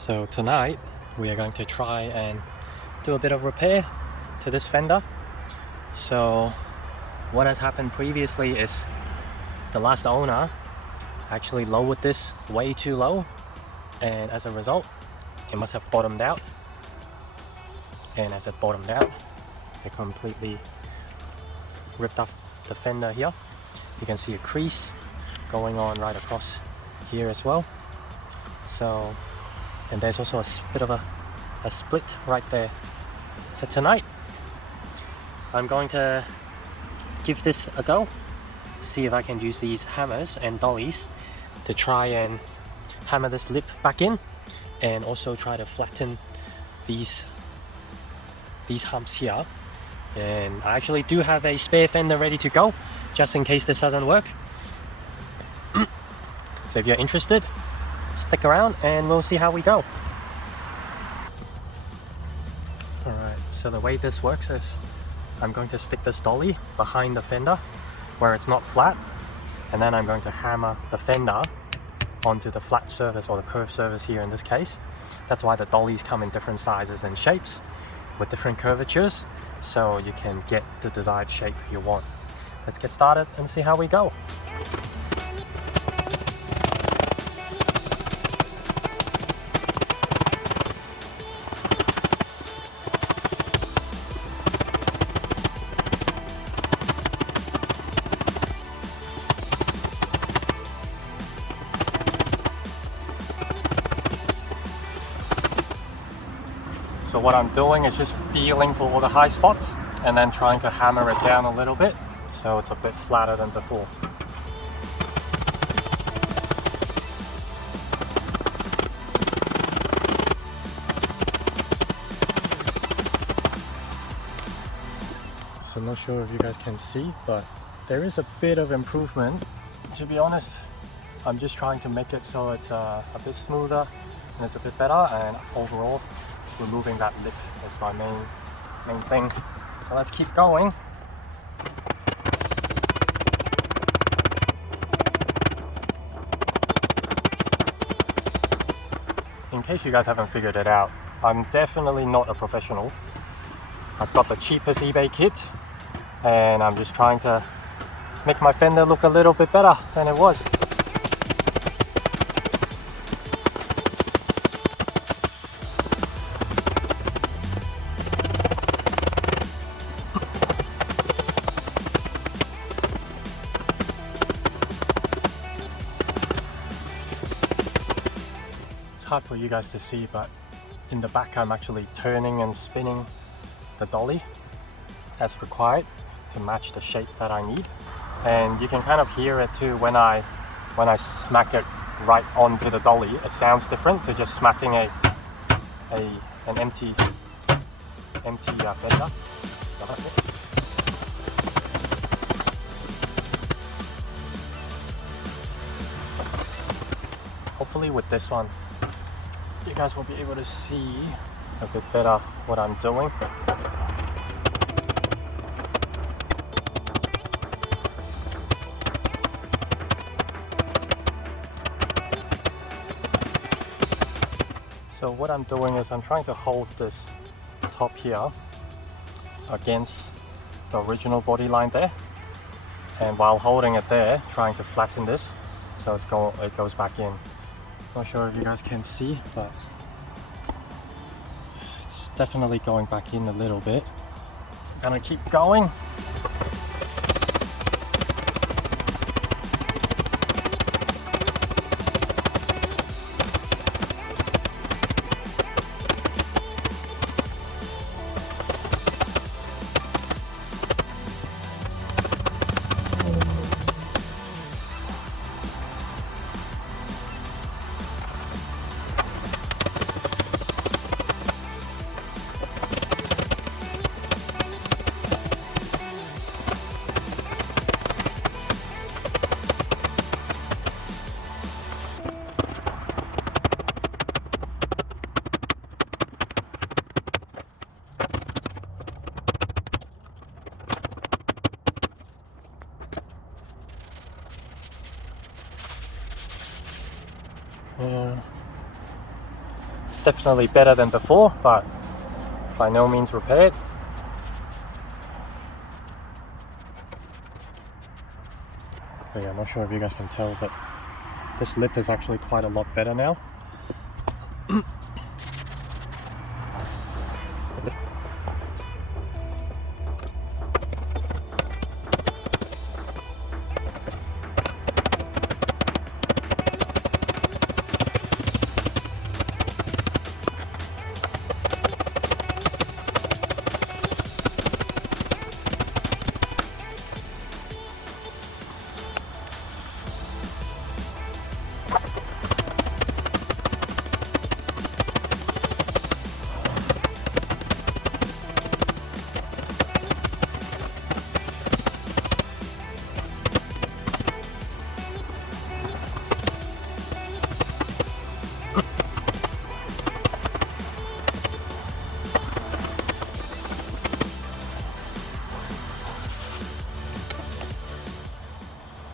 So tonight we are going to try and do a bit of repair to this fender. So what has happened previously is the last owner actually lowered this way too low, and as a result it must have bottomed out, and as it bottomed out it completely ripped off the fender here. You can see a crease going on right across here as well. So, and there's also a bit of a split right there. So tonight I'm going to give this a go, see if I can use these hammers and dollies to try and hammer this lip back in, and also try to flatten these humps here. And I actually do have a spare fender ready to go just in case this doesn't work. So if you're interested, stick around and we'll see how we go. Alright, so the way this works is I'm going to stick this dolly behind the fender where it's not flat, and then I'm going to hammer the fender onto the flat surface, or the curved surface here in this case. That's why the dollies come in different sizes and shapes with different curvatures, so you can get the desired shape you want. Let's get started and see how we go. So what I'm doing is just feeling for all the high spots and then trying to hammer it down a little bit so it's a bit flatter than before. So I'm not sure if you guys can see, but there is a bit of improvement. To be honest, I'm just trying to make it so it's a bit smoother and it's a bit better, and overall removing that lip is my main thing. So let's keep going. In case you guys haven't figured it out, I'm definitely not a professional. I've got the cheapest eBay kit and I'm just trying to make my fender look a little bit better than it was. Hard for you guys to see, but in the back I'm actually turning and spinning the dolly as required to match the shape that I need, and you can kind of hear it too when I smack it right onto the dolly. It sounds different to just smacking an empty fender. Hopefully with this one you guys will be able to see a bit better what I'm doing. So what I'm doing is I'm trying to hold this top here against the original body line there, and while holding it there, trying to flatten this so it goes back in. Not sure if you guys can see, but it's definitely going back in a little bit. I'm gonna keep going. It's definitely better than before, but by no means repaired. But yeah, I'm not sure if you guys can tell, but this lip is actually quite a lot better now.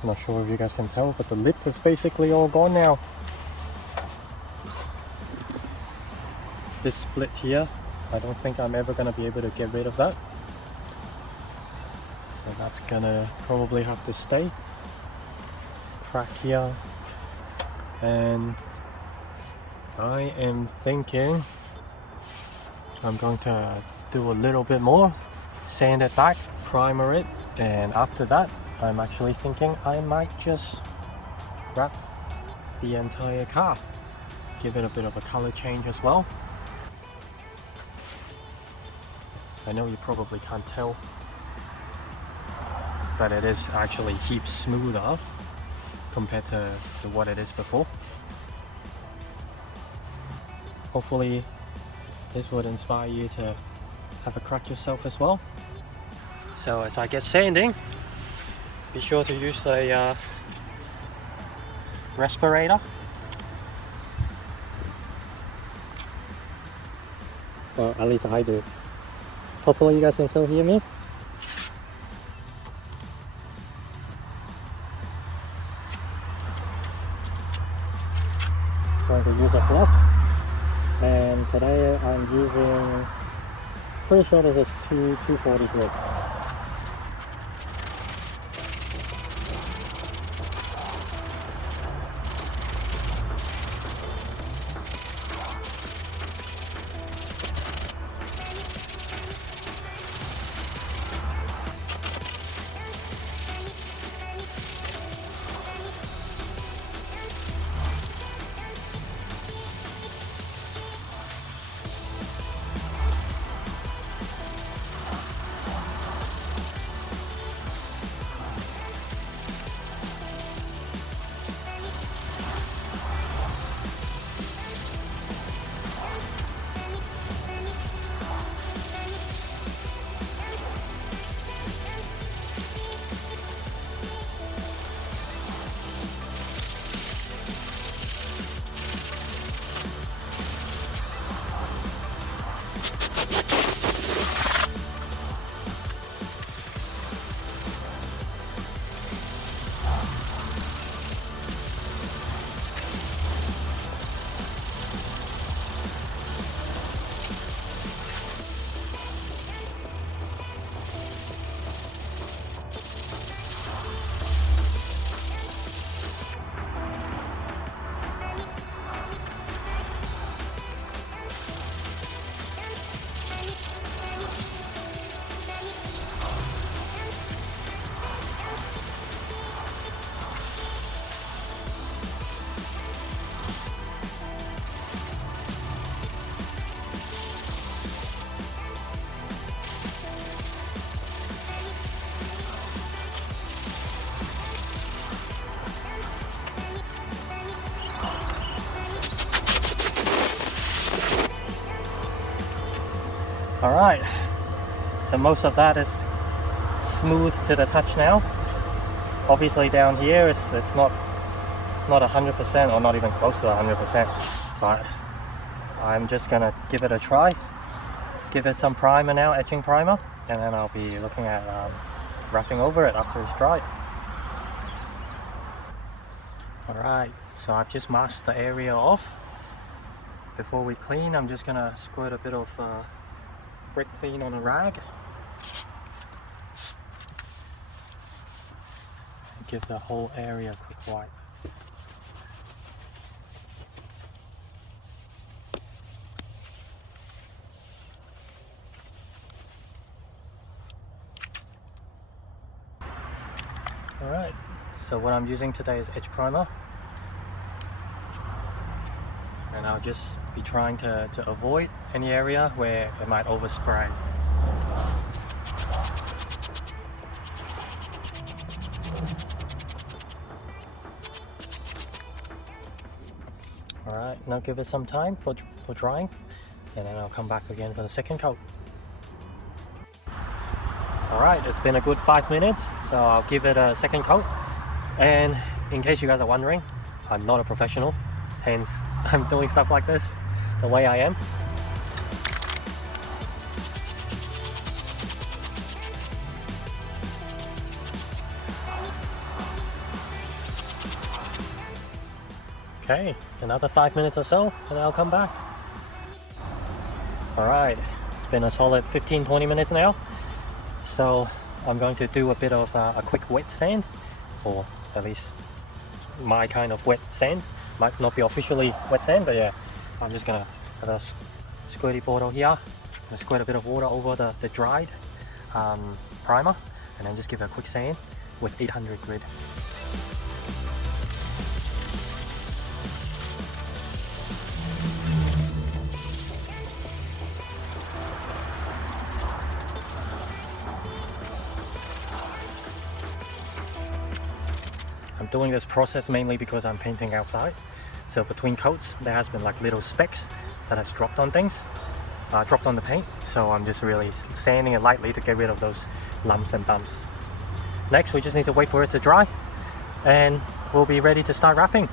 I'm not sure if you guys can tell, but the lip is basically all gone now. This split here, I don't think I'm ever going to be able to get rid of that. So that's going to probably have to stay. Crack here. And I am thinking I'm going to do a little bit more, sand it back, primer it, and after that I'm actually thinking I might just wrap the entire car, give it a bit of a color change as well. I know you probably can't tell, but it is actually heaps smoother compared to what it is before. Hopefully this would inspire you to have a crack yourself as well. So as I get sanding, be sure to use the respirator. Well, at least I do. Hopefully you guys can still hear me. Going to use a block, and today I'm using, pretty sure this is 240 grit. Alright, so most of that is smooth to the touch now. Obviously down here it's not 100% or not even close to 100%, but I'm just gonna give it a try, give it some primer now, etching primer, and then I'll be looking at wrapping over it after it's dried. Alright, so I've just masked the area off, before we clean, I'm just gonna squirt a bit of brake clean on a rag. Give the whole area a quick wipe. Alright, so what I'm using today is edge primer. And I'll just be trying to avoid any area where it might overspray. Alright, now give it some time for drying, and then I'll come back again for the second coat. Alright, it's been a good 5 minutes, so I'll give it a second coat. And in case you guys are wondering, I'm not a professional, hence I'm doing stuff like this the way I am. Okay, another 5 minutes or so, and I'll come back. Alright, it's been a solid 15-20 minutes now. So I'm going to do a bit of a quick wet sand, or at least my kind of wet sand. Might not be officially wet sand, but yeah, I'm just gonna have a squirty bottle here. I'm gonna squirt a bit of water over the dried primer, and then just give it a quick sand with 800 grit. I'm doing this process mainly because I'm painting outside. So between coats, there has been like little specks that has dropped on things, dropped on the paint. So I'm just really sanding it lightly to get rid of those lumps and bumps. Next, we just need to wait for it to dry, and we'll be ready to start wrapping.